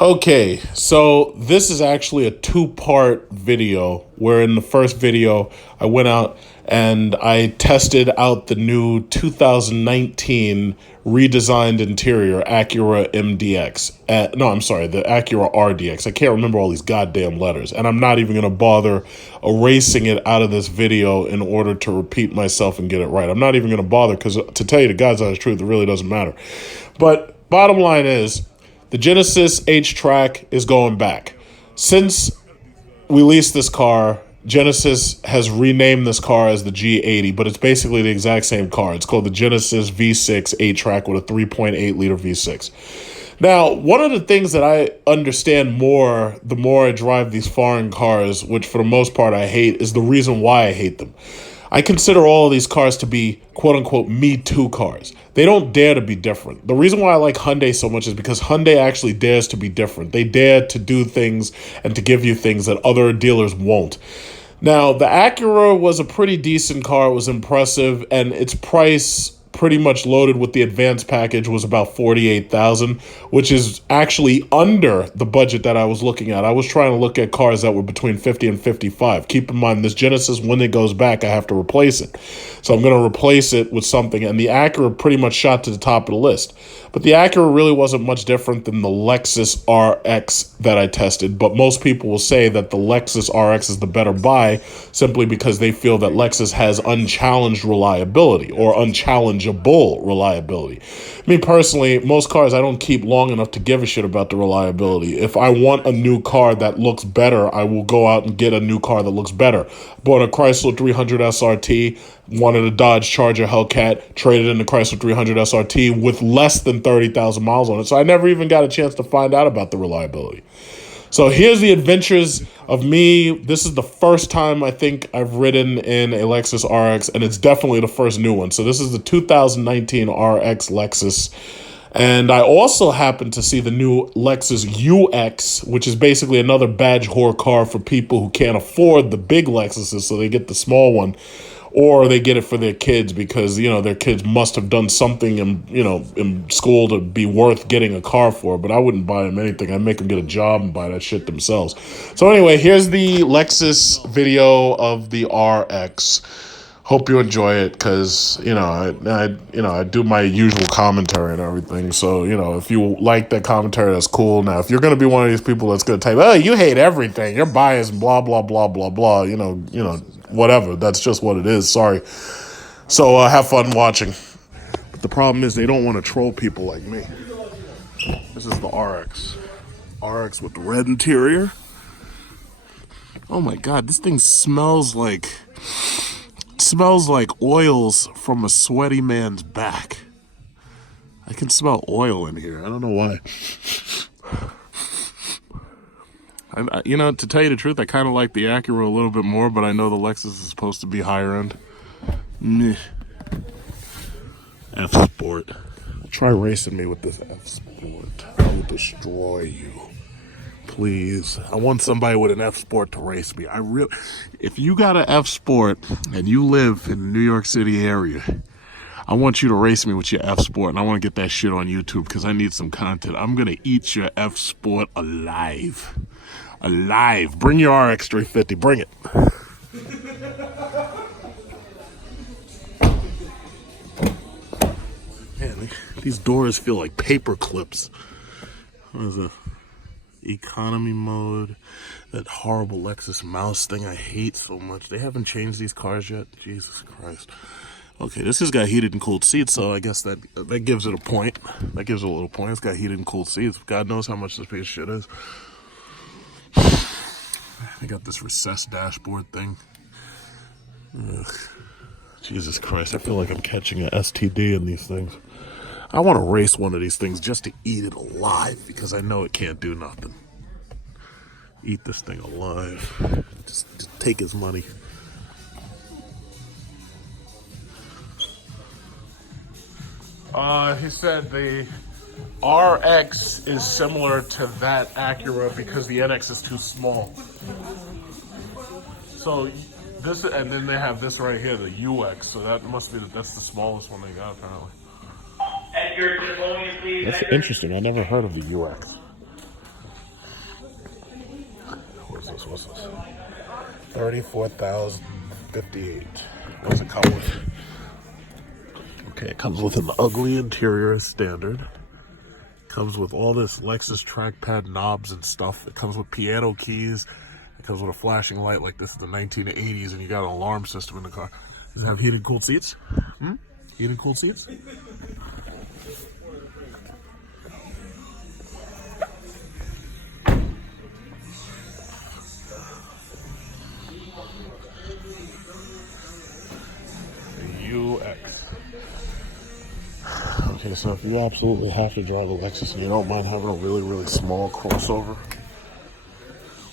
Okay, so this is actually a two-part video where in the first video I went out and I tested out the new 2019 redesigned interior Acura MDX. No, I'm sorry, the Acura RDX. I can't remember all these goddamn letters, and I'm not even going to bother erasing it out of this video in order to repeat myself and get it right. I'm not even going to bother because, to tell you the God's honest truth, it really doesn't matter. But bottom line is, the Genesis H-Track is going back. Since we leased this car, Genesis has renamed this car as the G80, but it's basically the exact same car. It's called the Genesis V6 H-Track with a 3.8 liter V6. Now, one of the things that I understand more the more I drive these foreign cars, which for the most part I hate, is the reason why I hate them. I consider all of these cars to be quote-unquote Me Too cars. They don't dare to be different. The reason why I like Hyundai so much is because Hyundai actually dares to be different. They dare to do things and to give you things that other dealers won't. Now, the Acura was a pretty decent car. It was impressive, and its price pretty much loaded with the advanced package was about $48,000, which is actually under the budget that I was looking at. I was trying to look at cars that were between 50 and 55. Keep in mind, this Genesis, when it goes back, I have to replace it. So I'm going to replace it with something, and the Acura pretty much shot to the top of the list. But the Acura really wasn't much different than the Lexus RX that I tested, but most people will say that the Lexus RX is the better buy simply because they feel that Lexus has unchallenged reliability or unchallengeable reliability. Me personally, most cars I don't keep long enough to give a shit about the reliability. If I want a new car that looks better, I will go out and get a new car that looks better. Bought a Chrysler 300 SRT, wanted a Dodge Charger Hellcat, traded in the Chrysler 300 SRT with less than 30,000 miles on it. So I never even got a chance to find out about the reliability. So here's the adventures of me. This is the first time I think I've ridden in a Lexus RX, and it's definitely the first new one. So this is the 2019 RX Lexus. And I also happened to see the new Lexus UX, which is basically another badge whore car for people who can't afford the big Lexuses, so they get the small one. Or they get it for their kids because, their kids must have done something in school to be worth getting a car for. But I wouldn't buy them anything. I'd make them get a job and buy that shit themselves. So anyway, here's the Lexus video of the RX. Hope you enjoy it because, I do my usual commentary and everything. So, if you like that commentary, that's cool. Now, if you're going to be one of these people that's going to type, oh, you hate everything, you're biased, blah, blah, blah, blah, blah, whatever. That's just what it is. Sorry. So have fun watching. But the problem is they don't want to troll people like me. This is the RX. RX with the red interior. Oh my God, this thing smells like oils from a sweaty man's back. I can smell oil in here. I don't know why. To tell you the truth, I kind of like the Acura a little bit more, but I know the Lexus is supposed to be higher end. Meh. F-Sport. Try racing me with this F-Sport. I will destroy you. Please. I want somebody with an F-Sport to race me. If you got an F-Sport and you live in the New York City area, I want you to race me with your F-Sport, and I want to get that shit on YouTube because I need some content. I'm going to eat your F-Sport alive. Alive. Bring your RX350. Bring it. Man, these doors feel like paper clips. What is it? Economy mode. That horrible Lexus mouse thing I hate so much. They haven't changed these cars yet. Jesus Christ. Okay, this has got heated and cooled seats, so I guess that gives it a point. That gives it a little point. It's got heated and cooled seats. God knows how much this piece of shit is. I got this recessed dashboard thing. Ugh. Jesus Christ, I feel like I'm catching an STD in these things. I want to race one of these things just to eat it alive because I know it can't do nothing. Eat this thing alive. Just take his money. He said the RX is similar to that Acura because the NX is too small. So this, and then they have this right here, the UX. So that must be that's the smallest one they got apparently. That's interesting. I never heard of the UX. this? What's this? 34,058. What's it come with? Okay, it comes with an ugly interior as standard. Comes with all this Lexus trackpad knobs and stuff. It comes with piano keys. It comes with a flashing light like this is the 1980s, and you got an alarm system in the car. Does it have heated cooled seats? Heated cooled seats? UX. Okay, so if you absolutely have to drive a Lexus and you don't mind having a really, really small crossover,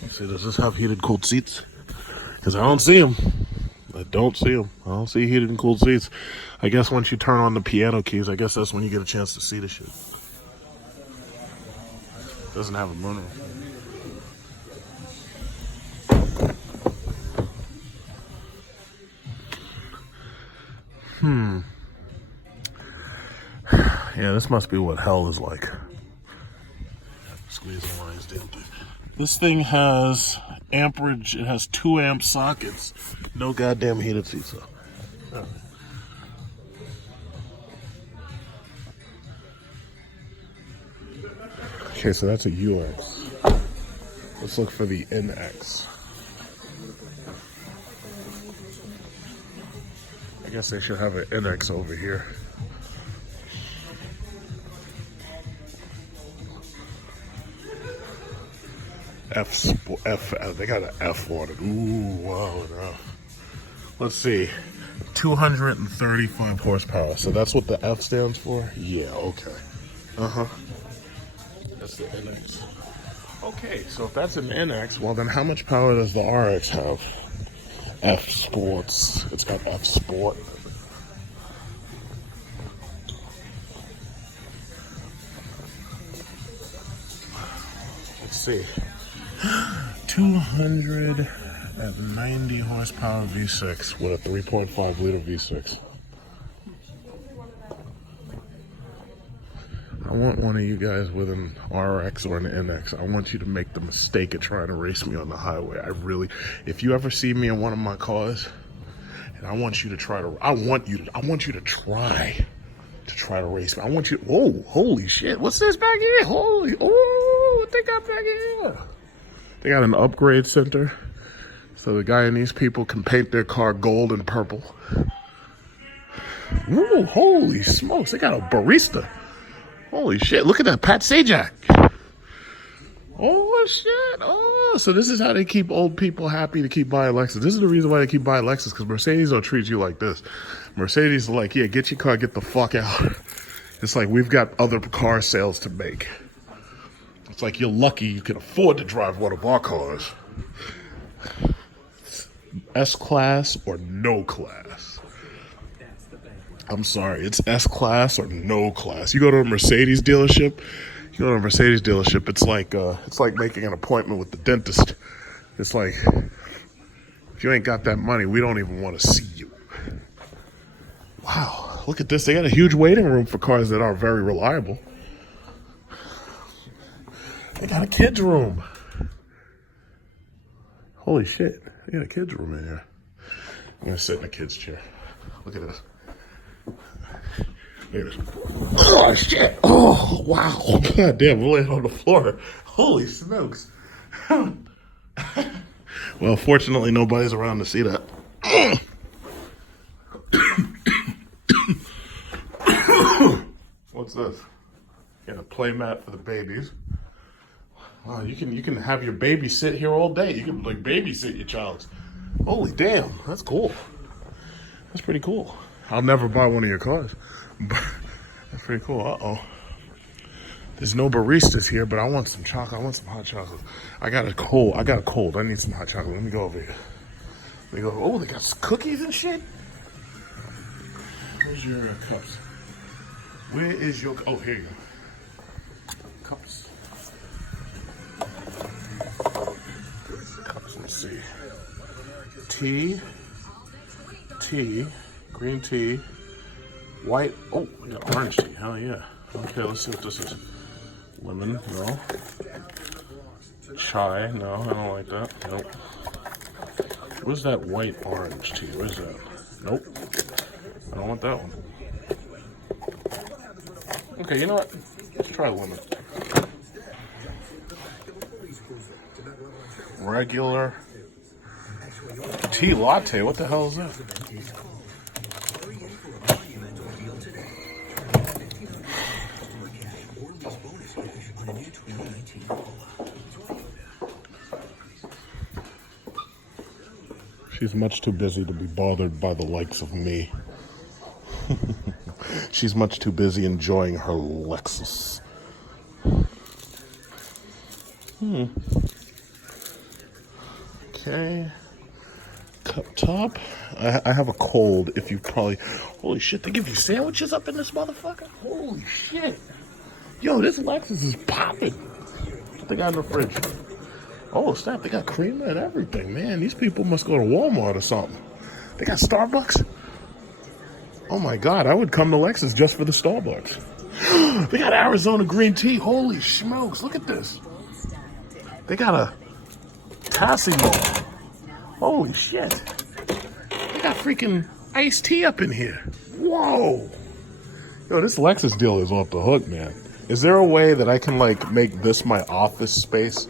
let's see, does this have heated cooled seats? Because I don't see them. I don't see them. I don't see heated and cooled seats. I guess once you turn on the piano keys, I guess that's when you get a chance to see the shit. Doesn't have a moonroof. Yeah, this must be what hell is like. Squeeze the lines down. This thing has amperage. It has 2 amp sockets. No goddamn heated seats though. Okay, so that's a UX. Let's look for the NX. I guess they should have an NX over here. They got an F on it. Ooh, wow. No. Let's see. 235 horsepower. So that's what the F stands for? Yeah, okay. That's the NX. Okay, so if that's an NX, well then how much power does the RX have? F Sports. It's got F Sport. Let's see. 290 horsepower V6 with a 3.5 liter V6. I want one of you guys with an RX or an NX. I want you to make the mistake of trying to race me on the highway. If you ever see me in one of my cars, and I want you to try to race me. I want you, whoa, holy shit, what's this back here? What they got back here? They got an upgrade center, so the guy and these people can paint their car gold and purple. Ooh, holy smokes, they got a barista. Holy shit, look at that, Pat Sajak. Oh shit, so this is how they keep old people happy to keep buying Lexus. This is the reason why they keep buying Lexus, because Mercedes don't treat you like this. Mercedes are like, yeah, get your car, get the fuck out. It's like, we've got other car sales to make. It's like, you're lucky you can afford to drive one of our cars. S-Class or no class. I'm sorry, it's S-Class or no class. You go to a Mercedes dealership, it's like making an appointment with the dentist. It's like, if you ain't got that money, we don't even want to see you. Wow, look at this. They got a huge waiting room for cars that are very reliable. They got a kid's room. Holy shit, they got a kid's room in here. I'm gonna sit in a kid's chair. Look at this. Look at this. Oh shit, oh wow. God damn, we're laying on the floor. Holy smokes. Well, fortunately nobody's around to see that. What's this? Got a play mat for the babies. Wow, you can have your baby sit here all day. You can like babysit your child. Holy damn, that's cool. That's pretty cool. I'll never buy one of your cars, but that's pretty cool. Uh-oh. There's no baristas here, but I want some chocolate. I want some hot chocolate. I got a cold. I need some hot chocolate. Let me go over here. Let me go. Oh, they got cookies and shit. Where's your cups? Where is your... Oh, here you go. Cups. Let's see. Tea, green tea, white. Oh, we got orange tea. Hell yeah. Okay, let's see what this is. Lemon, no. chai. No, I don't like that. Nope. Where's that white orange tea? Where's that? Nope. I don't want that one. Okay, you know what? Let's try lemon. Regular tea latte. What the hell is that? She's much too busy to be bothered by the likes of me. She's much too busy enjoying her Lexus. Okay. Cup top. I have a cold. If you probably... Holy shit, they give you sandwiches up in this motherfucker? Holy shit. Yo, this Lexus is popping. What they got in the fridge? Oh, snap, they got creamer and everything. Man, these people must go to Walmart or something. They got Starbucks? Oh my God, I would come to Lexus just for the Starbucks. They got Arizona green tea. Holy smokes, look at this. They got a Tassimo. Holy shit. They got freaking iced tea up in here. Whoa. Yo, this Lexus deal is off the hook, man. Is there a way that I can, like, make this my office space?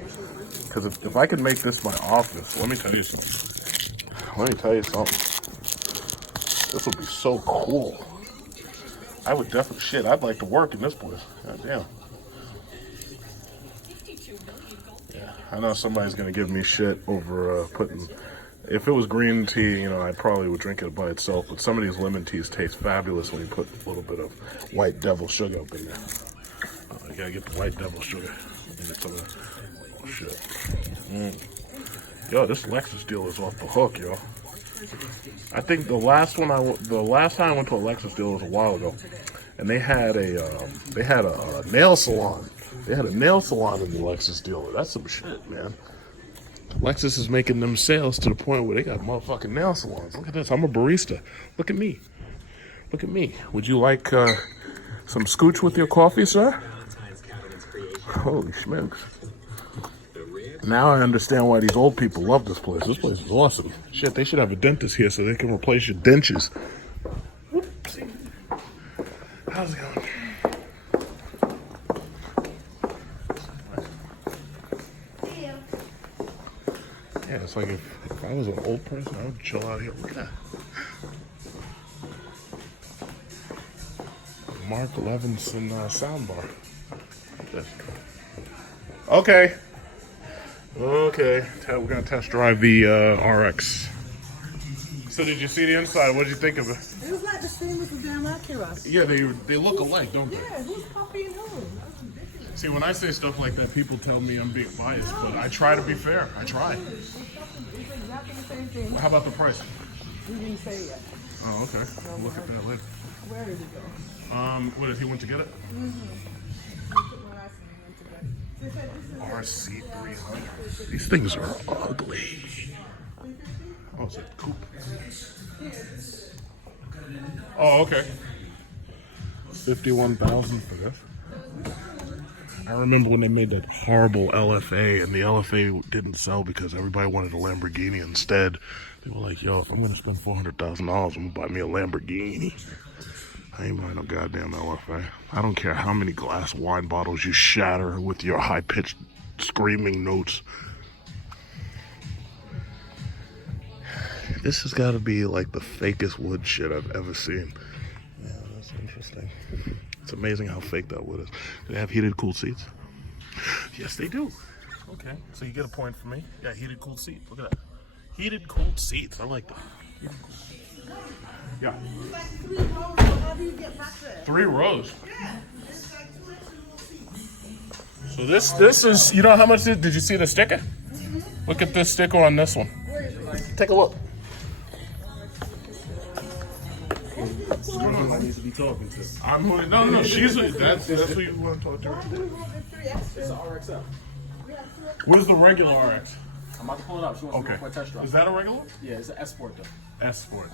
Because if I can make this my office, let me tell you something. This would be so cool. I would definitely, shit, I'd like to work in this place. God damn. Yeah, I know somebody's going to give me shit over putting, if it was green tea, you know, I probably would drink it by itself, but some of these lemon teas taste fabulous when you put a little bit of white devil sugar up in there. You gotta get the white devil sugar. Get some of that. Oh, shit. Yo, this Lexus deal is off the hook, yo. I think the last time I went to a Lexus deal was a while ago, and they had a nail salon. They had a nail salon in the Lexus deal. That's some shit, man. Lexus is making them sales to the point where they got motherfucking nail salons. Look at this. I'm a barista. Look at me. Look at me. Would you like some scooch with your coffee, sir? Holy smokes. Now I understand why these old people love this place. This place is awesome. Shit, they should have a dentist here so they can replace your dentures. Whoopsie. How's it going? Yeah, it's like if I was an old person, I would chill out here. Look at that. Mark Levinson soundbar. Okay. Okay. We're going to test drive the RX. So did you see the inside? What did you think of it? It was like the same as the damn Acura. Yeah, they look alike, don't they? Yeah, who's copying who? That's ridiculous. See, when I say stuff like that, people tell me I'm being biased, but I try to be fair. I try. It's exactly the same thing. How about the price? We didn't say it yet. Oh, okay. We'll look at that later. Where did it go? What did he want to get it? They said this is RC300. These things are ugly. Oh, it's a coupe. Oh, okay. 51,000 for this. I remember when they made that horrible LFA, and the LFA didn't sell because everybody wanted a Lamborghini instead. They were like, yo, if I'm going to spend $400,000, I'm going to buy me a Lamborghini. I ain't buying no goddamn LFA. I don't care how many glass wine bottles you shatter with your high-pitched screaming notes. This has got to be like the fakest wood shit I've ever seen. Yeah, that's interesting. It's amazing how fake that wood is. Do they have heated, cooled seats? Yes, they do. Okay, so you get a point for me. Yeah, heated, cooled seats. Look at that. Heated, cooled seats. I like that. Yeah. it's like 3 rows, so how do you get back there? 3 rows. Yeah, it's like 2 extra seats. So this is, you know how much did you see the sticker? Look at this sticker on this one. Take a look. I need to be talking to. I'm who, no, she's that's who you want to talk to. Why do we want the 3 extra? It's an RXL. Where's the regular RX? I'm about to pull it up. She wants to Okay. go for a test drive. Is that a regular? Yeah, it's an Esport though. Esport.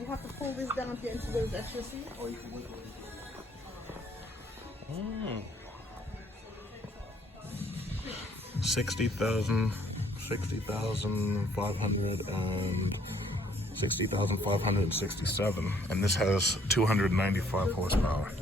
You have to pull this down to get into those extra seats? Or you can wait. 60,000, 60,500, and 60,567. And this has 295 horsepower.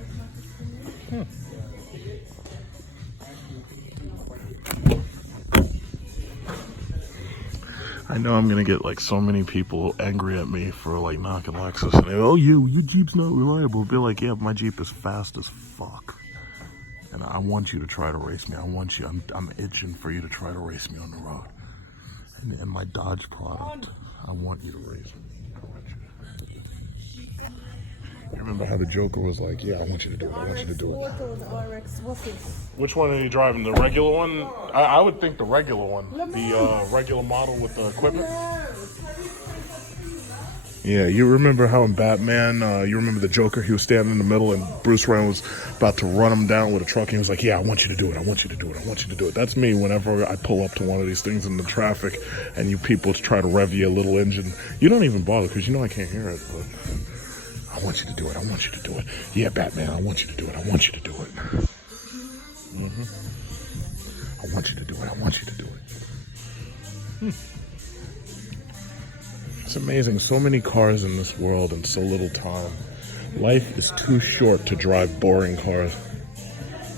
I know I'm gonna get like so many people angry at me for like knocking Lexus, and they go, oh, your Jeep's not reliable. Be like, yeah, my Jeep is fast as fuck, and I want you to try to race me. I want you. I'm itching for you to try to race me on the road. And my Dodge product, I want you to race me. I want you to. You remember how the Joker was like, yeah, I want you to do it. I want you to do it. RX, what's this? Which one are you driving? The regular one? I would think the regular one. The regular model with the equipment? Yeah, you remember how in Batman, you remember the Joker, he was standing in the middle and Bruce Wayne was about to run him down with a truck. And he was like, yeah, I want you to do it. I want you to do it. I want you to do it. That's me whenever I pull up to one of these things in the traffic and you people try to rev your little engine. You don't even bother because you know I can't hear it, but I want you to do it. I want you to do it. Yeah, Batman, I want you to do it. I want you to do it. I want you to do it. I want you to do it. It's amazing. So many cars in this world in so little time. Life is too short to drive boring cars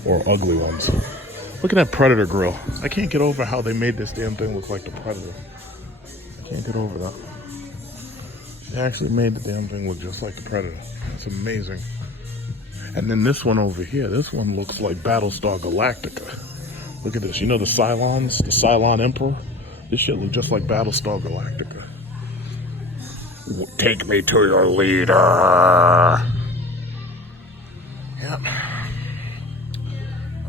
or ugly ones. Look at that Predator grill. I can't get over how they made this damn thing look like the Predator. I can't get over that. They actually made the damn thing look just like the Predator. It's amazing. And then this one over here, this one looks like Battlestar Galactica. Look at this. You know the Cylons? The Cylon Emperor? This shit look just like Battlestar Galactica. Take me to your leader. Yep.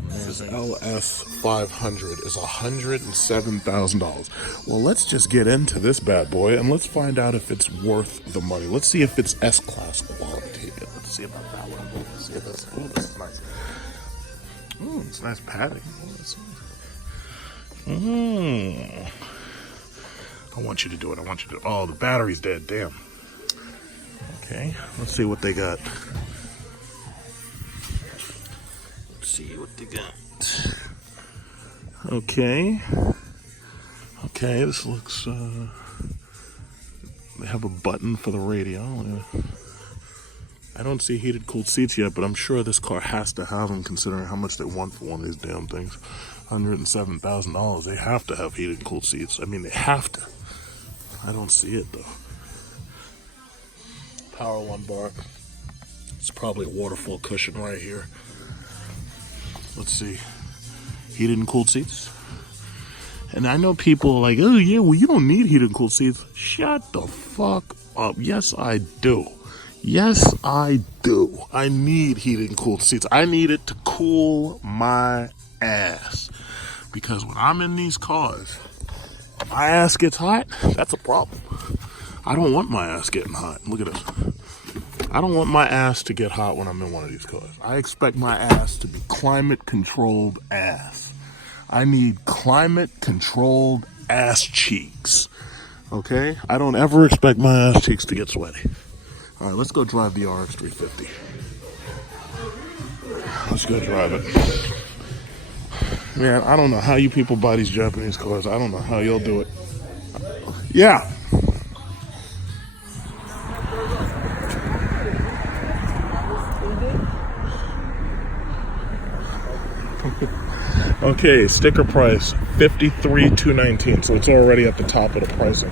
This LS500 is $107,000. Well, let's just get into this bad boy and let's find out if it's worth the money. Let's see if it's S-Class quality. Let's see about that one. Let's see this. Oh, this is nice. Oh, it's nice padding. I want you to do it. I want you to. Oh, the battery's dead. Damn. Okay, let's see what they got. Let's see what they got. Okay. Okay, this looks. They have a button for the radio. I don't see heated, cooled seats yet, but I'm sure this car has to have them, considering how much they want for one of these damn things. $107,000. They have to have heated and cooled seats. I mean, they have to. I don't see it though. Power lumbar. It's probably a waterfall cushion right here. Let's see. Heated and cooled seats. And I know people are like, oh yeah, well you don't need heated and cooled seats. Shut the fuck up. Yes, I do. Yes, I do. I need heated and cooled seats. I need it to cool my ass. Because when I'm in these cars, my ass gets hot, that's a problem. I don't want my ass getting hot. Look at this. I don't want my ass to get hot when I'm in one of these cars. I expect my ass to be climate-controlled ass. I need climate-controlled ass cheeks. Okay? I don't ever expect my ass cheeks to get sweaty. All right, let's go drive the RX350. Let's go drive it. Man, I don't know how you people buy these Japanese cars. I don't know how you'll do it. Yeah. Okay, sticker price $53,219. So it's already at the top of the pricing.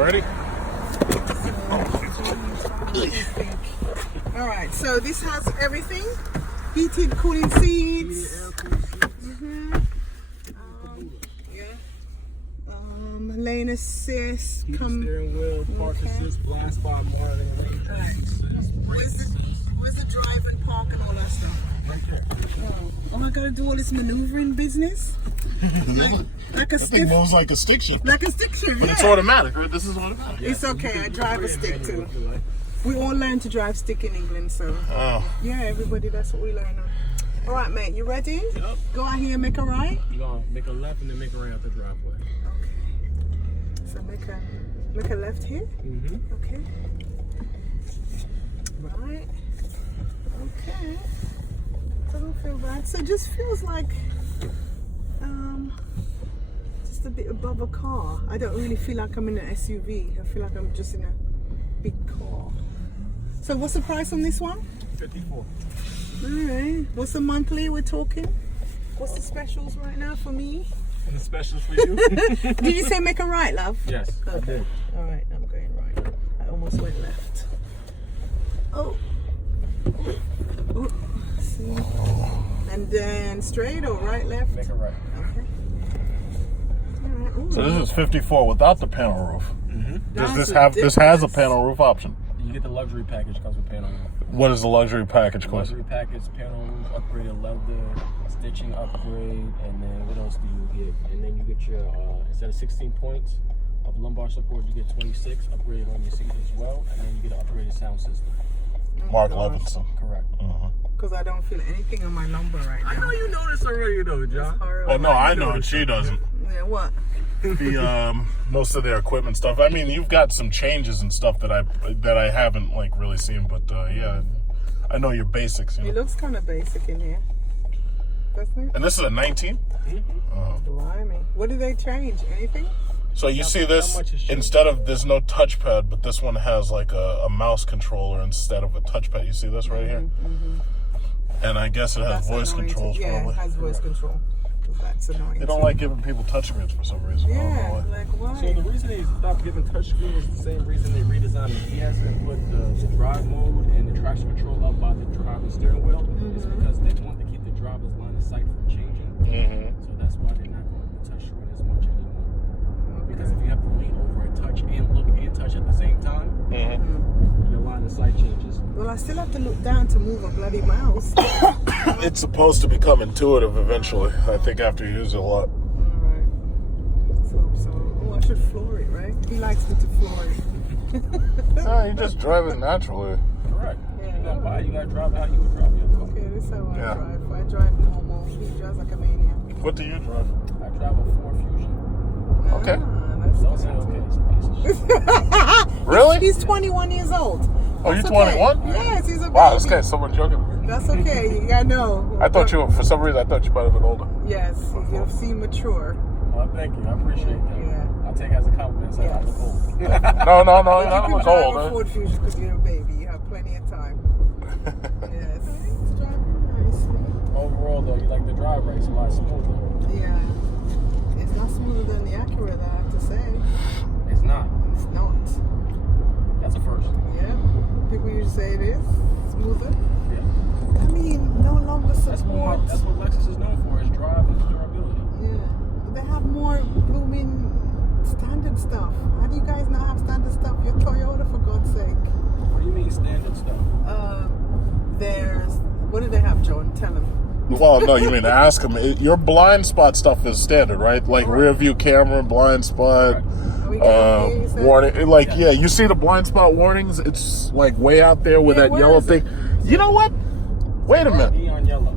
Alrighty. All right, so this has everything: heated, cooling seats. Lane assist. Steering wheel, park assist, blast bar, monitoring, lane traffic. Where's the drive and park and all that stuff? Right there. Oh, I gotta do all this maneuvering business. Like a That thing moves like a stick shift. Like a stick shift, But it's automatic, right? This is automatic. It's okay. I drive a stick too. We all learn to drive stick in England, so yeah, everybody, that's what we learn on. All right, mate, you ready? Yep. Go out here and make a right. You're gonna make a left and then make a right out the driveway. Okay. So make a Make a left here? Mm-hmm. Okay. Right. Okay. Doesn't feel bad. So it just feels like just a bit above a car. I don't really feel like I'm in an SUV. I feel like I'm just in a big car. So what's the price on this one? 54. Alright. What's the monthly we're talking? What's the specials right now for me? And the specials for you? Did you say make a right, love? Yes, I did. Alright, I'm going right. I almost went left. Oh. Oh. See. And then straight or right, left? Make it right. Okay. Alright. Ooh. So this is 54 without the panel roof. Mm-hmm. Does That's this have? This has a ridiculous. panel roof option. You get the luxury package, comes with panel roof. What does the luxury package cost? Luxury package, panel roof, upgraded leather, stitching upgrade, and then what else do you get? And then you get your, instead of 16 points of lumbar support, you get 26 upgraded on your seat as well, and then you get an upgraded sound system. Mark gosh. Levinson. Correct. Because I don't feel anything on my lumbar right now. I know you know this already though, John. Horrible. Oh no, I know it. She doesn't. Yeah, what? The most of their equipment stuff. I mean, you've got some changes and stuff that I haven't like really seen, but yeah, I know your basics. You It know? looks kind of basic in here. Doesn't it? And this is a 19. Blimey. What did they change? Anything? So you see this, much has changed? instead of, there's no touchpad, but this one has like a mouse controller instead of a touchpad. You see this right here? And I guess it has That's voice annoying controls too. Yeah, probably. it has voice control. That's annoying. They don't like giving people touchscreens for some reason. I don't know Yeah, why. like why? So the reason they stopped giving touchscreen is the same reason they redesigned the ES and put the drive mode and the traction control up by the driver's steering wheel. Is because they want to keep the driver's line of sight from changing. So that's why they're not going to touch screen as much anymore. Because if you have to lean over and touch and look and touch at the same time, your line of sight changes. Well, I still have to look down to move a bloody mouse. It's supposed to become intuitive eventually. I think after you use it a lot. Alright. Let's hope so. Oh, I should floor it, right? He likes me to floor it. No, you just drive it naturally. Correct. Yeah. If you're going to buy it, you got to drive it how you would drive your car. Okay, this is how I Yeah. drive. I drive normal. He drives like a maniac. What do you drive? I drive a Ford Fusion. Okay. Ah, that's Don't say okay, it's a piece of shit. Really? He's 21 years old. Oh, you're That's okay. 21? Yes, he's a baby. Wow, this guy's so much younger than me. That's okay. I know. I thought you, for some reason, I thought you might have been older. Yes, you seem mature. Well, thank you. I appreciate that. Yeah. I'll take it as a compliment so I Yes. look old. No, you're not You much can drive a older. Ford Fusion because you're a baby. You have plenty of time. Yes. It's driving nicely. Overall, though, you like the drive race a lot smoother. Yeah. It's not smoother than the Acura, that I have to say. It's not. It's not. That's a first. Yeah. People usually say it is smoother. Yeah. I mean, no longer That's support. what Lexus is known for, is drive and durability. Yeah. They have more blooming standard stuff. How do you guys not have standard stuff? You're Toyota, for God's sake. What do you mean standard stuff? There's, what do they have, John? Tell them. Well, no, you mean ask him. Your blind spot stuff is standard, right? Like rear view camera, blind spot, Are we getting here, warning. Like, yeah, you see the blind spot warnings? It's like way out there with Yeah, that where yellow is thing. You know what? Wait a minute. Neon yellow.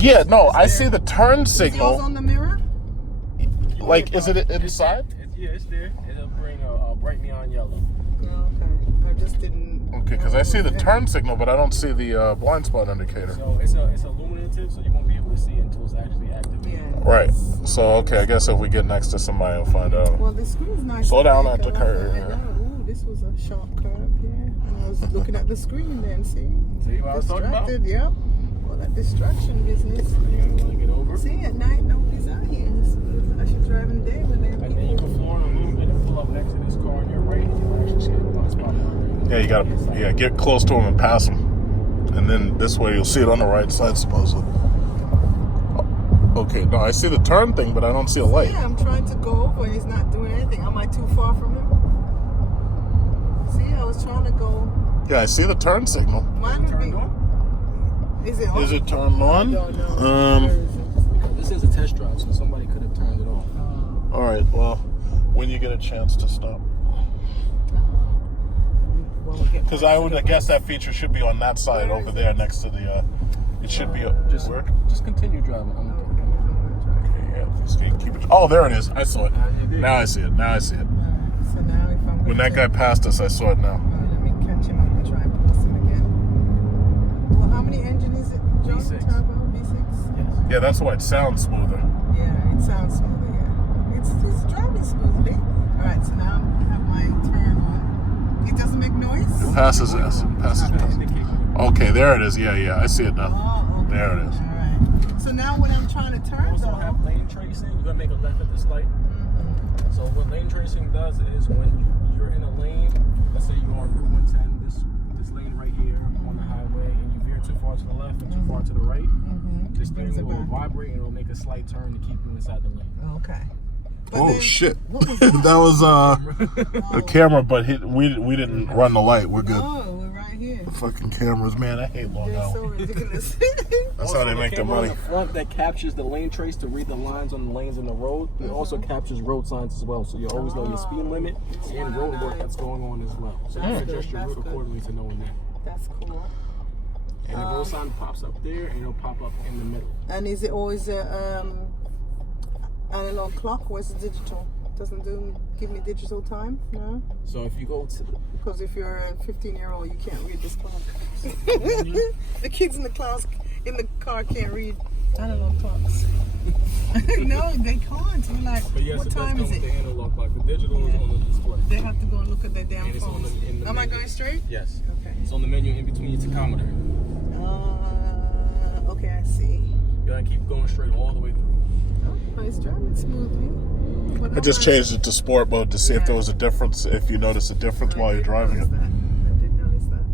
Yeah, no, I see the turn Is yours signal. on the mirror? Like, is it inside? Yeah, it's there. It'll bring a bright neon yellow. Oh, okay. I just didn't. Okay, because I see the turn signal, but I don't see the blind spot indicator. So it's illuminative, so you won't be able to see it until it's actually activated. Yeah. Right. So, okay, I guess if we get next to somebody, we'll find out. Well, the screen's nice. Slow down at the I curve. know. Ooh, this was a sharp curve here. And I was looking at the screen then, see? See what I was talking about? Distracted, yep. All that distraction business. You want to get over. See, at night, nobody's out here. I should drive in the day when they're And then you can floor in a little bit and pull up next to this car on your right, and you'll actually see the blind spot. Yeah, you gotta get close to him and pass him. And then this way you'll see it on the right side, supposedly. Okay, no, I see the turn thing, but I don't see a light. Yeah, I'm trying to go over and he's not doing anything. Am I too far from him? See, I was trying to go. Yeah, I see the turn signal. Mine would Turned be. on? Is it on? Is it turned on? I don't know. Where is it? Because this is a test drive, so somebody could have turned it off. All right, well, when you get a chance to stop. Because I would guess that feature should be on that side over there next to the, it should be, Just continue driving. yeah, just keep it. Oh, there it is. I saw it. Now I see it. So now if I'm When that guy passed us, I saw it now. Let me catch him up and try and pass him again. Well, how many engine is it, John? V6. Turbo? V6? Yes. Yeah, that's why it sounds smoother. Yeah, it sounds smoother, yeah. It's driving smoothly. Alright, so now I have my turn on. It doesn't make noise? Passes us. Passes us. Okay, there it is. Yeah, I see it now. Oh, okay. There it is. Alright. So now when I'm trying to turn, You also though, have lane tracing. You're gonna make a left at this light. So what lane tracing does is when you're in a lane, let's say you're on Route 110, this lane right here on the highway, and you veer too far to the left and too far to the right, the steering wheel will vibrate and it will make a slight turn to keep you inside the lane. okay. But Oh then- shit! What was That was a camera, but we didn't run the light. We're good. Oh, we're right here. Fucking cameras, man. I hate long They're so hours. ridiculous. That's how they make their camera on money. the front that captures the lane trace to read the lines on the lanes in the road. It also captures road signs as well, so you always know your speed limit and road work that's going on as well. So you can adjust your route accordingly to knowing that. That's cool. And the road sign pops up there, and it'll pop up in the middle. And is it always a analog clock or is it digital? Doesn't give me digital time? No? So if you go to the Because if you're a 15-year-old, you can't read this clock. The kids in the car can't read analog clocks. No, they can't. We're like, But yes, what it does time come is with the it? analog clock. The digital is on the display. They have to go and look at their damn And it's on phones. the- in the Am I menu. going straight? Yes. Okay. It's on the menu in between your tachometer. Okay, I see. You're gonna keep going straight all the way through. Oh, it's driving smoothly. But I just no, changed it to sport mode to see if there was a difference. If you notice a difference while you're driving it. I did notice that.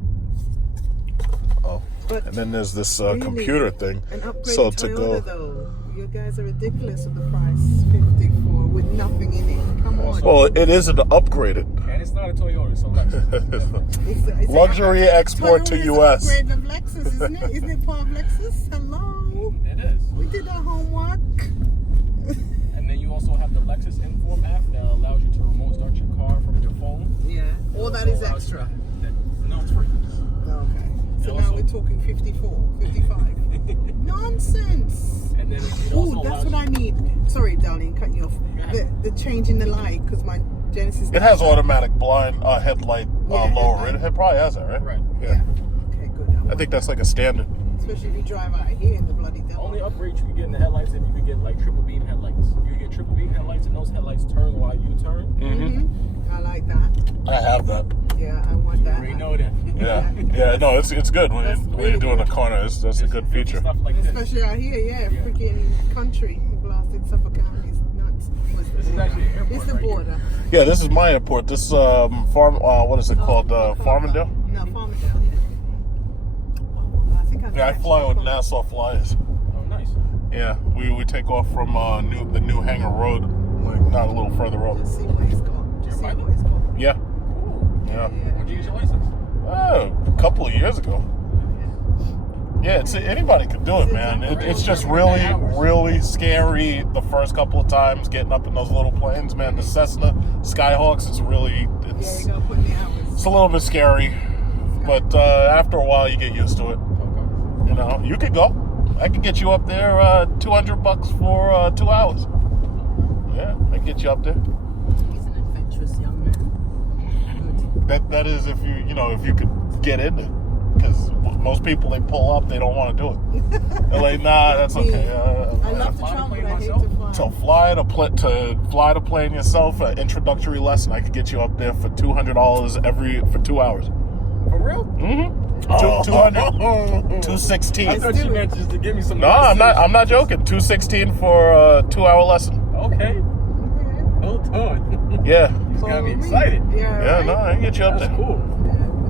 Oh, But and then there's this really, computer thing. An upgraded So to Toyota, go. though. You guys are ridiculous with the price. 54 with nothing in it. Come on. Well, it isn't upgraded. And it's not a Toyota, it's a Lexus. It's Luxury export to Toyota's US. upgrade of Lexus, isn't it? Isn't it part of Lexus? Hello. It is. We did our homework. And then you also have the Lexus Inform app that allows you to remote start your car from your phone. Yeah. All that is extra. No, it's free. Okay. So It now also- we're talking 54, 55. Nonsense. And then it Oh, also that's allows what I need. Sorry, darling, cut you off. ahead. The change in the light because my Genesis. It has automatic blind headlight Yeah, lower. headlight. It probably has that, right? Right. Yeah. Okay, good. I think that's like a standard. Especially if you drive out here in the bloody devil. Only upgrade you can get in the headlights if you could get like triple beam headlights. You can get triple beam headlights, and those headlights turn while you turn. I like that. I have that. Yeah, I want that. You know that. Yeah. No, it's good when That's you're really doing a good. corner. That's a good feature. Stuff like this. Especially out here, yeah, freaking country. Blasted Suffolk County is nuts. This is actually an airport It's the right here. border. Yeah, this is my airport. This what is it called? Farmingdale. No, Farmingdale. Yeah. I think Yeah, I fly with Nassau Flyers. Oh, nice. Yeah, we take off from the new Hangar Road, like not a little further up. Just see what he's got. Just see pilot? what he's got. Yeah, Cool. yeah. When'd you get your license? A couple of years ago. Yeah, anybody could do it, man. It's just really scary the first couple of times getting up in those little planes, man. The Cessna Skyhawks, Yeah, you gotta put in the hours. it's a little bit scary, but after a while you get used to it. Okay. You know, you could go. I could get you up there, $200 for 2 hours. Yeah, I can get you up there. He's an adventurous young man. That is if you could get in it. Because most people, they pull up, they don't want to do it. They're like, nah, that's okay. I love to travel, but I hate to fly. To fly the plane yourself, an introductory lesson, I could get you up there for $200 for 2 hours. For real? Mm-hmm. 200, 216. I thought you meant just to give me some. No, I'm not joking. 216 for a 2 hour lesson. Okay. Hold on. Yeah. You got me excited. Yeah, Yeah, right? no, I can get you up That's there. cool.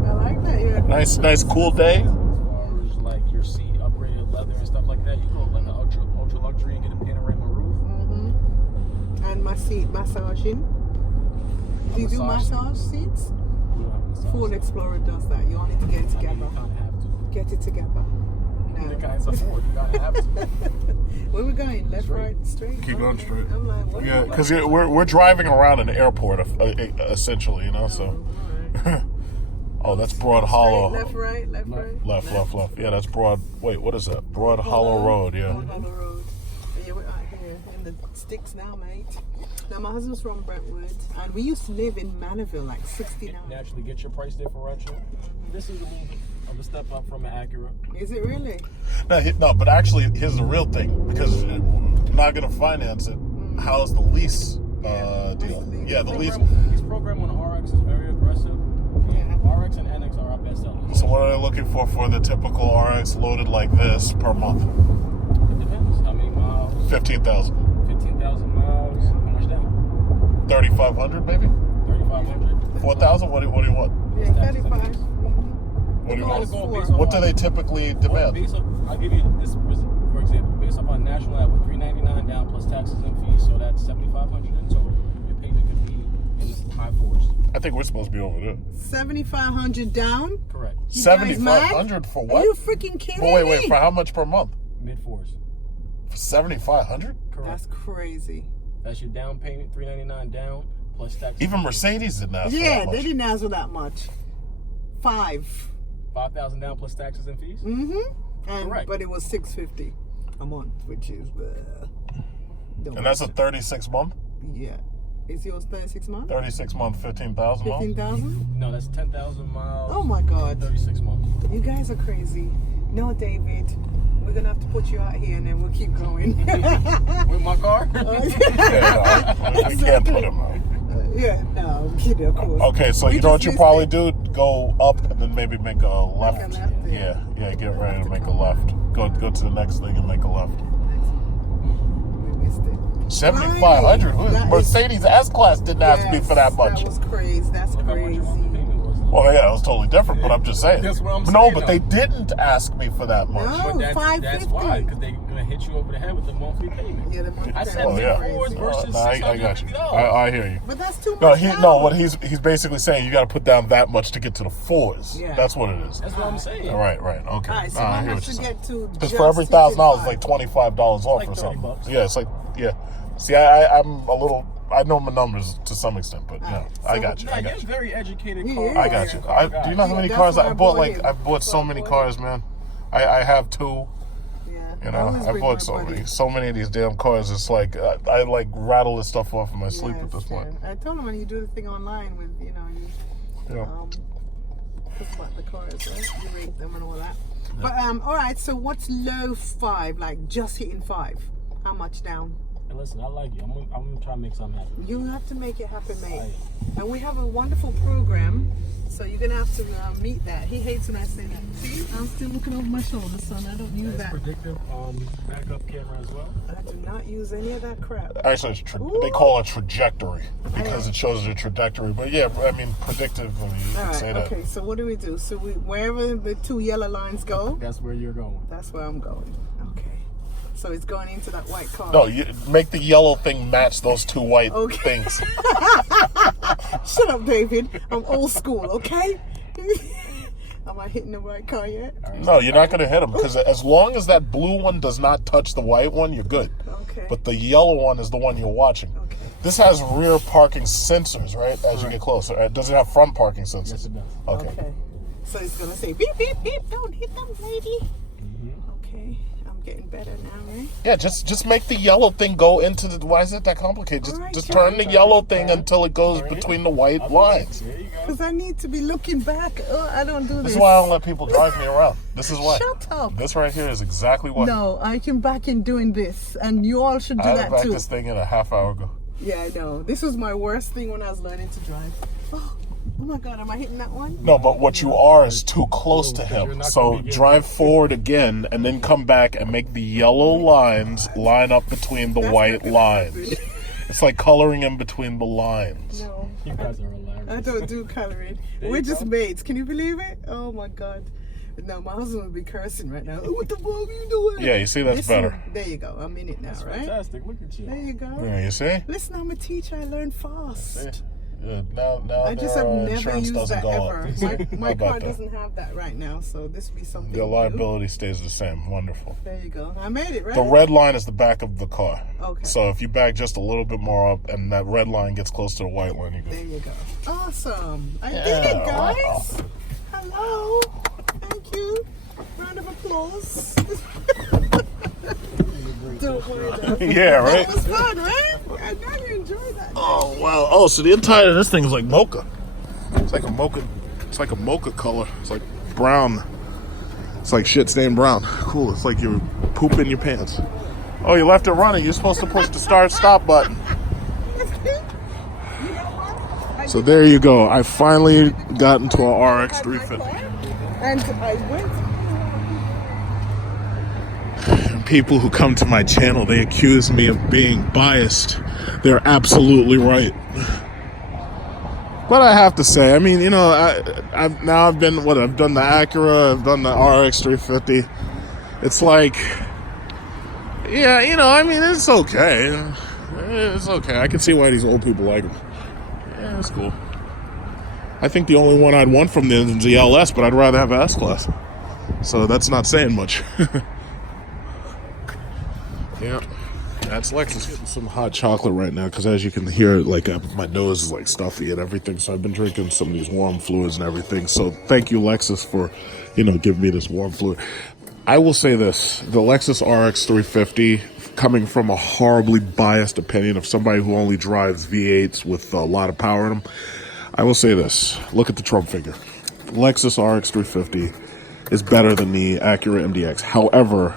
I like that. Yeah. Nice cool day. As far as like your seat, upgraded leather and stuff like that, you go like an ultra luxury and get a panorama roof. And my seat massaging. Do you do massage seats? We don't have massage. Ford Explorer does that. You all need to get it together. You kind of have to. Get it together. The guy's a Ford. You gotta have to. Where we going? Left, Straight. right, straight? Keep going straight. I'm like, what? Yeah, because we're driving around an airport, essentially, so. Oh, that's Broad Hollow. Left, right, left, right. Left. Yeah, that's Broad. Wait, what is that? Broad Hollow Road. Yeah. Broad Hollow Road. Yeah, we're out here in the sticks now, mate. Now, my husband's from Brentwood, and we used to live in Manorville, like 69. Naturally, get your price differential. This is a little bit of a step up from an Acura. Is it really? No, but actually, here's the real thing. Because you're not going to finance it, how's the lease deal? Yeah, the lease. Lease program on the RX is very aggressive. RX and NX are our best sellers. So what are they looking for the typical RX loaded like this per month? It depends. How many miles? 15,000. 15,000 miles. How much down? 3,500 maybe? 3,500. 4,000? What do you want? Yeah, 35. What do you want? Four. What do they typically demand? I'll give you this, for example. Based off on national ad with $399 down plus taxes and fees, so that's $7,500 in total. Your payment could be in the high fours. I think we're supposed to be over there. 7,500 down. Correct. 7,500 for what? Are you freaking kidding But wait, me? for how much per month? Mid fours. For 7,500? Correct. That's crazy. That's your down payment, $399 down plus taxes. Even Mercedes didn't ask for Yeah, that much. they didn't ask for that much. 5,000 down plus taxes and fees. And but it was $650 a month, which is And that's a 36 month? yeah. Is yours 36 months? 36 month, 15,000 miles? 15,000? No, that's 10,000 miles. Oh my God. 36 months. You guys are crazy. No, David. We're gonna have to put you out here and then we'll keep going. With my car? Yeah, no, we can't put him out. Yeah, no, I'm kidding, of course. Okay, so We you know what just you used probably to- do? Go up and then maybe make a left. left, yeah. Yeah, get ready to make a left. Go to the next thing and make a left. We missed it. 7,500? That is- Mercedes S-Class didn't ask me for that much. That was crazy. That's Look how much crazy. your monthly payment was. Well, yeah, it was totally different, but I'm just saying. That's what I'm No, saying, but though. they didn't ask me for that much. No. But that's 550. why, because they're going to hit you over the head with the monthly payment. Yeah, the monthly I said payment. Oh, mid yeah. fours versus No, I got you. $650. I hear you. But that's too much. No, now. what he's basically saying, you got to put down that much to get to the fours. Yeah. That's what it is. That's what I'm saying. Right. Okay. All right, so I how hear much what to you're get saying. to? Because just for every $1,000, 55? it's like $25 off Like or something. $30. Yeah, it's like See, I'm a little. I know my numbers to some extent, but yeah, I got you. Yeah, I you're got you. very educated He car. is. I got you. Do you know how many That's cars why I I bought? bought him. I've bought so many cars, man. I have two. Yeah. You know, I bought so many of these damn cars. It's like I like rattle this stuff off in my sleep at this point. I told him when you do the thing online with you Yeah. talk about the cars, right? You rate them and all that. But all right. So what's low 5? Like just hitting 5? How much down? Hey, listen, I like you. I'm gonna try to make something happen. You have to make it happen, mate. Right. And we have a wonderful program, so you're gonna have to meet that. He hates when I say that. See, I'm still looking over my shoulder, son. I don't use That's that. predictive backup camera as well. I do not use any of that crap. Actually, they call it trajectory because it shows your trajectory. But yeah, I mean, predictive. I mean, you All can say right. that. Okay. So what do? So wherever the 2 yellow lines go, That's where you're going. that's where I'm going. Okay. So it's going into that white car. No, you make the yellow thing match those two white things. Shut up, David. I'm old school. Okay. Am I hitting the right car yet? No, you're not going to hit them because as long as that blue one does not touch the white one, you're good. Okay. But the yellow one is the one you're watching. Okay. This has rear parking sensors, right? As you get closer, does it have front parking sensors? Yes, it does. Okay. So it's gonna say beep beep beep. Don't hit them, lady. Okay. I'm getting better now, right? Yeah, just make the yellow thing go into the. Why is it that complicated? Just Alright, just sure. turn the yellow thing until it goes between the white lines. There you go. Because I need to be looking back. Oh, I don't do this. This is why I don't let people drive me around. This is why. Shut up. This right here is exactly why. No, I came back in doing this, and you all should do I that had back too. this thing in a half hour ago. Yeah, I know. This was my worst thing when I was learning to drive. Oh my God, am I hitting that one? No, but what you are is too close to You're him. not So gonna be drive forward again and then come back and make the yellow lines line up between the That's white not gonna lines. happen. It's like coloring in between the lines. No, You guys are hilarious. I don't do coloring. There We're you just go. mates. Can you believe it? Oh my God. No, my husband would be cursing right now. Oh, what the fuck are you doing? Yeah, you see, that's Listen, better. There you go. I'm in it now, That's right? fantastic. Look at you. There you go. Yeah, you see? Listen, I'm a teacher. I learn fast. Now I just have never insurance used doesn't that go ever. up. My How about car that? doesn't have that right now, so this would be something The new. liability stays the same. Wonderful. There you go. I made it, right? The red line is the back of the car. Okay. So if you back just a little bit more up and that red line gets close to the white line, you go. There you go. Awesome. I did Yeah, it, guys. wow. Hello. Thank you. Round of applause. Don't worry about it. Yeah, right? That was fun, right? I know you enjoyed that. Oh, wow. Oh, so the inside of this thing is like mocha. It's like a mocha. It's like a mocha color. It's like brown. It's like shit stained brown. Cool. It's like you're pooping your pants. Oh, you left it running. You're supposed to push the start-stop button. So there you go. I finally got into a RX350. And I went. People who come to my channel, they accuse me of being biased. They're absolutely right. But I have to say, I mean, you know, I've done the Acura, I've done the RX350. It's like, yeah, you know, I mean, it's okay. It's okay. I can see why these old people like them. Yeah, it's cool. I think the only one I'd want from them is the LS, but I'd rather have an S-Class. So that's not saying much. Yeah, that's Lexus. Getting some hot chocolate right now because, as you can hear, like my nose is like stuffy and everything. So I've been drinking some of these warm fluids and everything. So thank you, Lexus, for giving me this warm fluid. I will say this: the Lexus RX350, coming from a horribly biased opinion of somebody who only drives V8s with a lot of power in them, I will say this: look at the Trump figure. Lexus RX350 is better than the Acura MDX. However,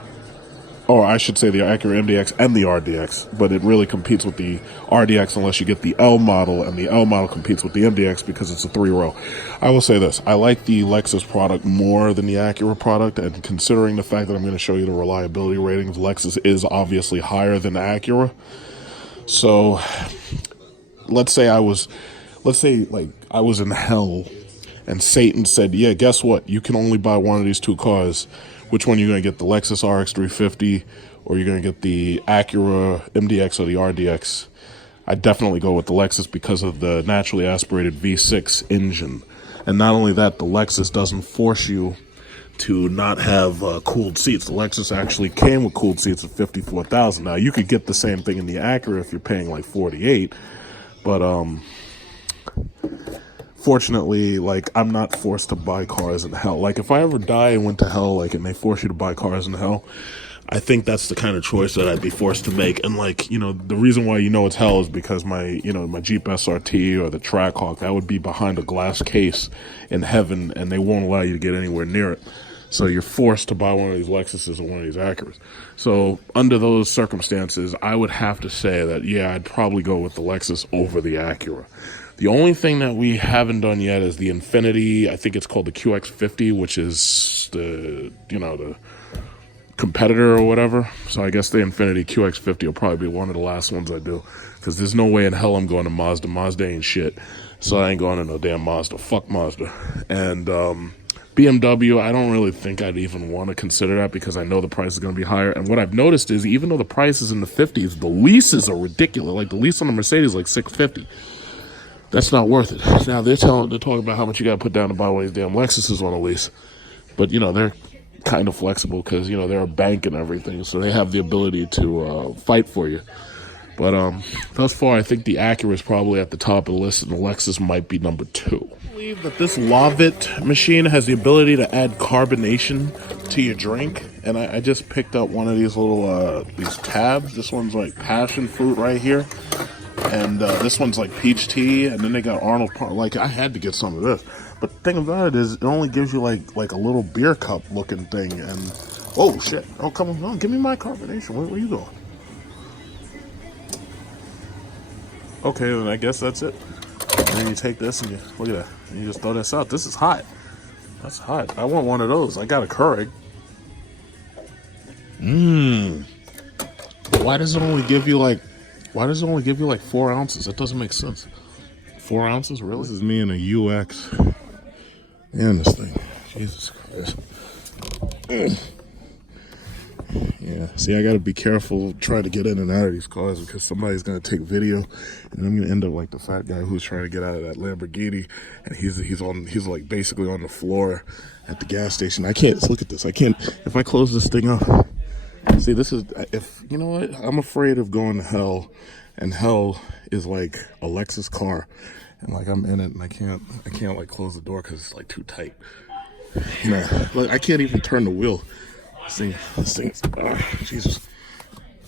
or I should say the Acura MDX and the RDX, but it really competes with the RDX unless you get the L model, and the L model competes with the MDX because it's a 3-row. I will say this: I like the Lexus product more than the Acura product, and considering the fact that I'm going to show you the reliability ratings, Lexus is obviously higher than the Acura. So let's say I was in hell and Satan said, yeah, guess what? You can only buy one of these two cars. Which one are you going to get, the Lexus RX350 or you're going to get the Acura MDX or the RDX? I'd definitely go with the Lexus because of the naturally aspirated V6 engine. And not only that, the Lexus doesn't force you to not have cooled seats. The Lexus actually came with cooled seats at $54,000. Now, you could get the same thing in the Acura if you're paying like $48,000, but fortunately, like, I'm not forced to buy cars in hell. Like, if I ever die and went to hell, like, and they force you to buy cars in hell, I think that's the kind of choice that I'd be forced to make. And, like, the reason why it's hell is because my Jeep SRT or the Trackhawk, that would be behind a glass case in heaven, and they won't allow you to get anywhere near it. So you're forced to buy one of these Lexuses or one of these Acuras. So under those circumstances, I would have to say that, yeah, I'd probably go with the Lexus over the Acura. The only thing that we haven't done yet is the Infiniti, I think it's called the QX50, which is the competitor or whatever. So I guess the Infiniti QX50 will probably be one of the last ones I do, because there's no way in hell I'm going to Mazda. Mazda ain't shit. So I ain't going to no damn Mazda. Fuck Mazda. And BMW, I don't really think I'd even want to consider that because I know the price is going to be higher. And what I've noticed is even though the price is in the 50s, the leases are ridiculous. Like the lease on the Mercedes is like $650. That's not worth it. Now, they're talking about how much you got to put down to buy one of these damn Lexuses on a lease. But, they're kind of flexible because, they're a bank and everything. So they have the ability to fight for you. But thus far, I think the Acura is probably at the top of the list, and the Lexus might be number 2. I believe that this Lavit machine has the ability to add carbonation to your drink. And I just picked up one of these little these tabs. This one's like passion fruit right here. And this one's like peach tea, and then they got Arnold Palmer. Like, I had to get some of this. But the thing about it is, it only gives you like a little beer cup looking thing. And oh shit! Oh, come on, give me my carbonation. Where you going? Okay, then I guess that's it. And then you take this and you look at that, and you just throw this out. This is hot. That's hot. I want one of those. I got a Keurig. Why does it only give you like 4 ounces? That doesn't make sense. 4 ounces, really? This is me in a UX. And this thing, Jesus Christ. Yeah, see, I gotta be careful trying to get in and out of these cars because somebody's gonna take video, and I'm gonna end up like the fat guy who's trying to get out of that Lamborghini, and he's like basically on the floor at the gas station. I can't look at this. I can't. If I close this thing up. See, this is, if you know what, I'm afraid of going to hell, and hell is like a Lexus car, and like I'm in it, and I can't like close the door because it's like too tight. Like I can't even turn the wheel. This thing, Jesus.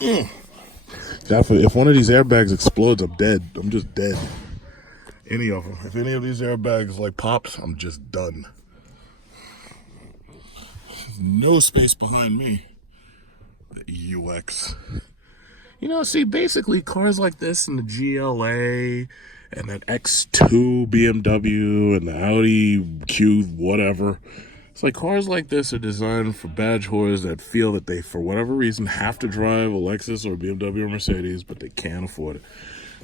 If one of these airbags explodes, I'm dead. I'm just dead. Any of them. If any of these airbags like pops, I'm just done. No space behind me. The UX. You know, see, basically cars like this and the GLA and that X2 BMW and the Audi Q whatever. It's like cars like this are designed for badge holders that feel that they, for whatever reason, have to drive a Lexus or a BMW or Mercedes, but they can't afford it.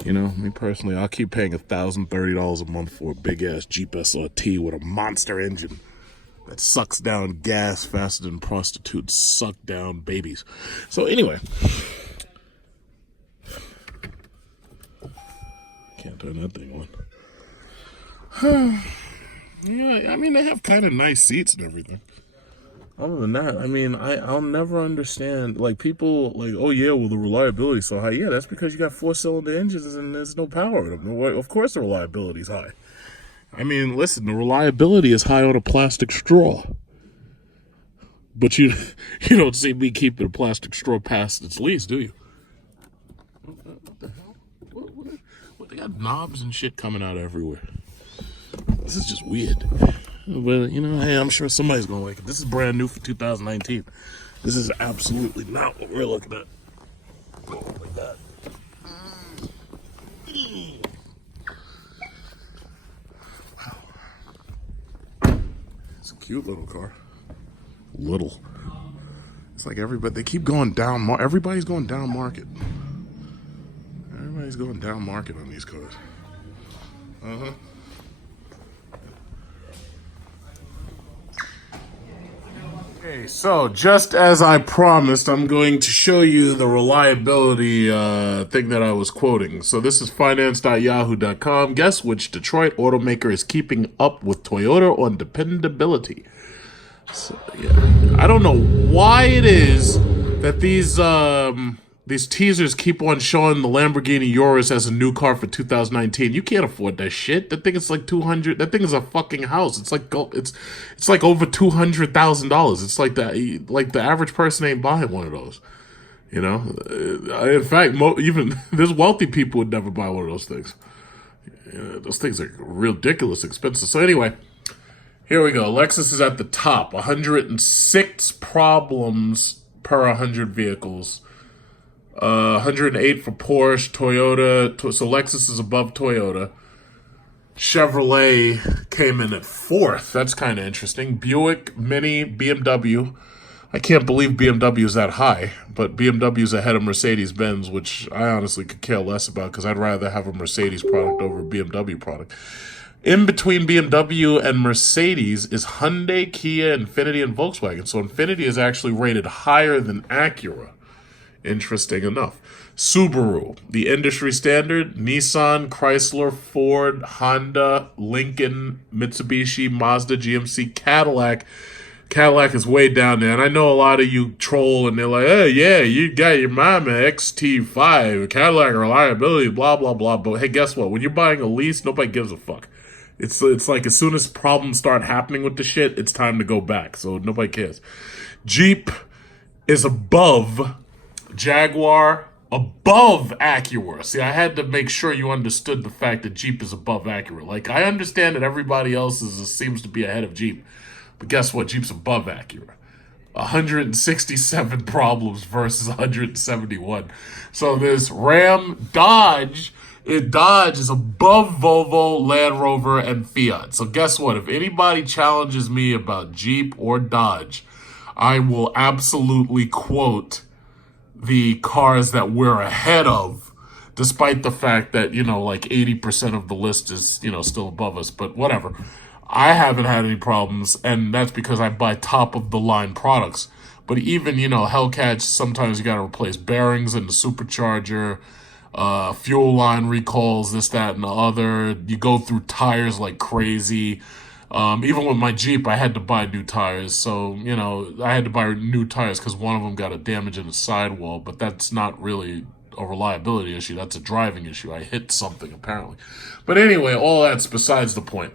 You know, me personally, I'll keep paying $1,030 a month for a big-ass Jeep SRT with a monster engine that sucks down gas faster than prostitutes suck down babies. So anyway, can't turn that thing on. Yeah, I mean, they have kind of nice seats and everything. Other than that, I mean, I'll never understand, like, people, like, oh, yeah, well, the reliability's so high. Yeah, that's because you got 4-cylinder engines and there's no power in them. Of course the reliability's high. I mean, listen, the reliability is high on a plastic straw. But you don't see me keeping a plastic straw past its lease, do you? What the hell? What, they got knobs and shit coming out everywhere. This is just weird. But, you know, hey, I'm sure somebody's going to like it. This is brand new for 2019. This is absolutely not what we're looking at. Oh, like that. Wow. It's a cute little car. Little. It's like everybody, they keep going down. Everybody's going down market. Everybody's going down market on these cars. Uh-huh. Okay, so just as I promised, I'm going to show you the reliability thing that I was quoting. So this is finance.yahoo.com. Guess which Detroit automaker is keeping up with Toyota on dependability? So, yeah. I don't know why it is that these teasers keep on showing the Lamborghini Urus as a new car for 2019. You can't afford that shit. That thing is like $200. That thing is a fucking house. It's like over $200,000. It's like the average person ain't buying one of those. You know, in fact, even there's wealthy people would never buy one of those things. Those things are ridiculous expensive. So anyway, here we go. Lexus is at the top. 106 problems per 100 vehicles. 108 for Porsche, Toyota. So Lexus is above Toyota. Chevrolet came in at 4th. That's kind of interesting. Buick, Mini, BMW. I can't believe BMW is that high, but BMW is ahead of Mercedes-Benz, which I honestly could care less about because I'd rather have a Mercedes product over a BMW product. In between BMW and Mercedes is Hyundai, Kia, Infiniti, and Volkswagen. So Infiniti is actually rated higher than Acura. Interesting enough. Subaru, the industry standard, Nissan, Chrysler, Ford, Honda, Lincoln, Mitsubishi, Mazda, GMC, Cadillac. Cadillac is way down there. And I know a lot of you troll and they're like, oh, yeah, you got your mama XT5, Cadillac reliability, blah, blah, blah. But hey, guess what? When you're buying a lease, nobody gives a fuck. It's like as soon as problems start happening with the shit, it's time to go back. So nobody cares. Jeep is above Jaguar, above Acura. See, I had to make sure you understood the fact that Jeep is above Acura. Like, I understand that everybody else seems to be ahead of Jeep. But guess what? Jeep's above Acura. 167 problems versus 171. So there's Ram, Dodge. Dodge is above Volvo, Land Rover, and Fiat. So guess what? If anybody challenges me about Jeep or Dodge, I will absolutely quote the cars that we're ahead of, despite the fact that, like 80% of the list is, still above us. But whatever. I haven't had any problems, and that's because I buy top-of-the-line products. But even, Hellcats, sometimes you got to replace bearings in the supercharger, fuel line recalls, this, that, and the other. You go through tires like crazy. Even with my Jeep, I had to buy new tires. So, I had to buy new tires because one of them got a damage in the sidewall. But that's not really a reliability issue. That's a driving issue. I hit something, apparently. But anyway, all that's besides the point.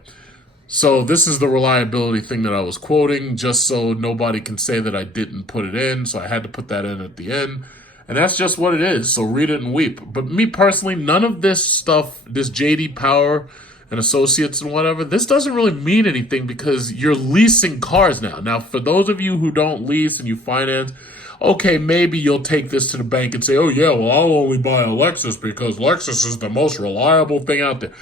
So this is the reliability thing that I was quoting, just so nobody can say that I didn't put it in. So I had to put that in at the end. And that's just what it is. So read it and weep. But me personally, none of this stuff, this JD Power and Associates and whatever, this doesn't really mean anything because you're leasing cars now. Now, for those of you who don't lease and you finance, okay, maybe you'll take this to the bank and say, oh yeah, well, I'll only buy a Lexus because Lexus is the most reliable thing out there.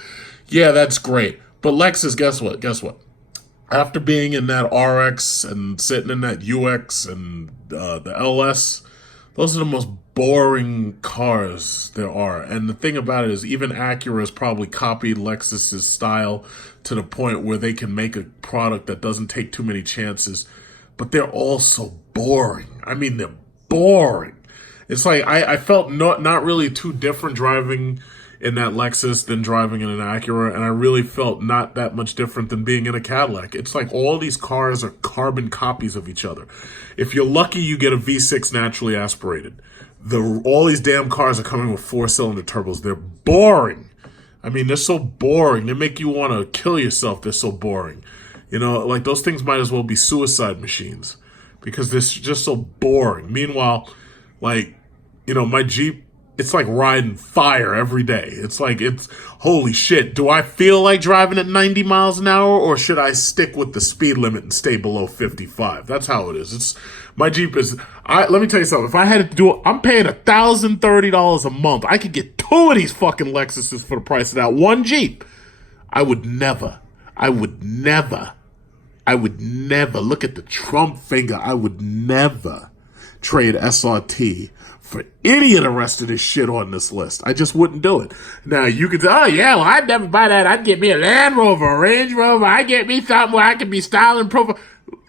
Yeah, that's great. But Lexus, guess what? Guess what? After being in that RX and sitting in that UX and the LS, those are the most boring cars there are. And the thing about it is even Acura has probably copied Lexus's style to the point where they can make a product that doesn't take too many chances. But they're all so boring. I mean, they're boring. It's like I felt not really too different driving in that Lexus than driving in an Acura, and I really felt not that much different than being in a Cadillac. It's like all these cars are carbon copies of each other. If you're lucky, you get a V6 naturally aspirated. All these damn cars are coming with 4-cylinder turbos. They're boring. I mean, they're so boring. They make you want to kill yourself. They're so boring. You know, like those things might as well be suicide machines because they're just so boring. Meanwhile, like, you know, my Jeep, it's like riding fire every day. It's like, holy shit. Do I feel like driving at 90 miles an hour or should I stick with the speed limit and stay below 55? That's how it is. My Jeep is, let me tell you something. If I had to do it, I'm paying $1,030 a month. I could get 2 of these fucking Lexuses for the price of that one Jeep. I would never, look at the Trump finger. I would never trade SRT for any of the rest of this shit on this list. I just wouldn't do it. Now, you could say, oh, yeah, well, I'd never buy that. I'd get me a Land Rover, a Range Rover. I'd get me something where I could be styling profile.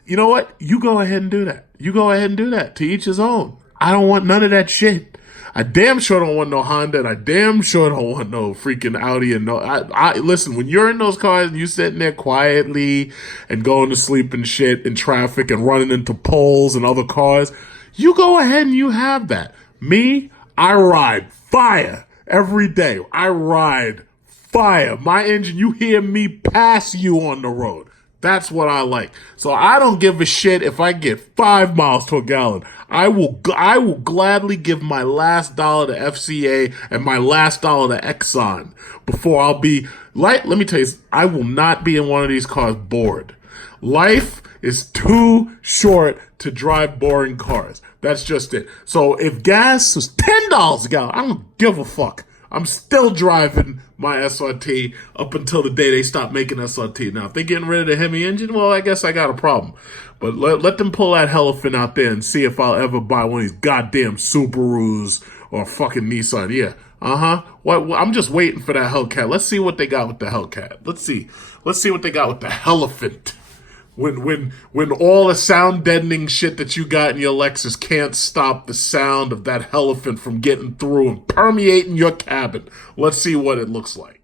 You know what? You go ahead and do that. You go ahead and do that. To each his own. I don't want none of that shit. I damn sure don't want no Honda, and I damn sure don't want no freaking Audi. And listen, when you're in those cars and you sitting there quietly and going to sleep and shit in traffic and running into poles and other cars, you go ahead and you have that. Me, I ride fire every day. I ride fire. My engine, you hear me pass you on the road. That's what I like. So I don't give a shit if I get 5 miles to a gallon. I will gladly give my last dollar to FCA and my last dollar to Exxon before I'll be like, let me tell you, I will not be in one of these cars bored. Life is too short to drive boring cars. That's just it. So if gas was $10 a gallon, I don't give a fuck. I'm still driving my SRT up until the day they stop making SRT. Now, if they're getting rid of the Hemi engine, well, I guess I got a problem. But let them pull that elephant out there and see if I'll ever buy one of these goddamn Subarus or fucking Nissan. Yeah, What? I'm just waiting for that Hellcat. Let's see what they got with the Hellcat. Let's see what they got with the Helephant. When all the sound deadening shit that you got in your Lexus can't stop the sound of that elephant from getting through and permeating your cabin. Let's see what it looks like.